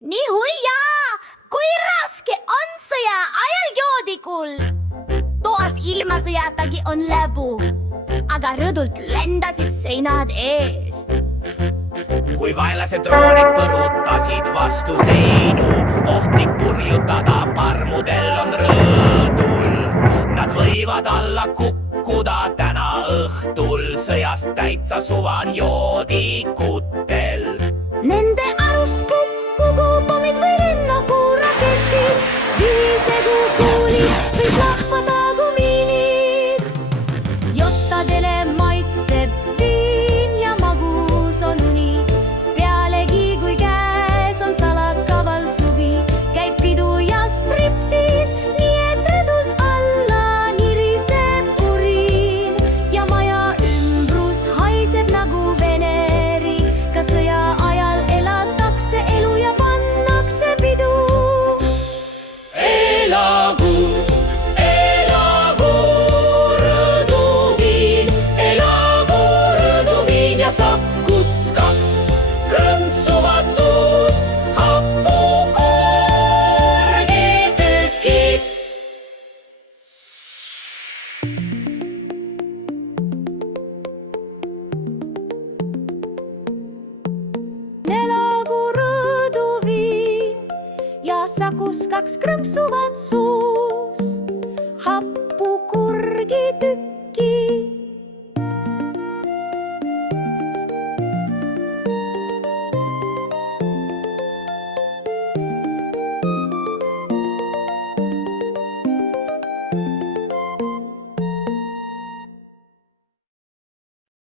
Nii huijaa, kui raske on sõja ajal joodikul. Toas ilmasõjatagi on läbu, aga rõdult lendasid seinad eest. Kui vaenlased droonid põrutasid vastu seinu, ohtlik purjutada parmudel on rõdul. Nad võivad alla kukkuda täna õhtul, sõjast täitsa suva on joodikutel. Nende arust kukkugu pommid või lennagu raketid, viisegu kuulid või plahvatagu miinid. Jottadele maitseb viin ja magus on uni, pealegi kui käes on salakaval suvi, käib pidu ja striptiis, nii et rõdult alla niriseb uriin ja maja ümbrus haiseb nagu veneri. Ka sõja ajal elatakse elu ja pannakse pidu. Elagu rõduviin, elagu rõduviin ja Sakus 2 krõmpsuvad suus, hapukoorgitükid. Elagu rõduviin ja Sakus 2 krõmpsuvad suus, hapukurgitükid.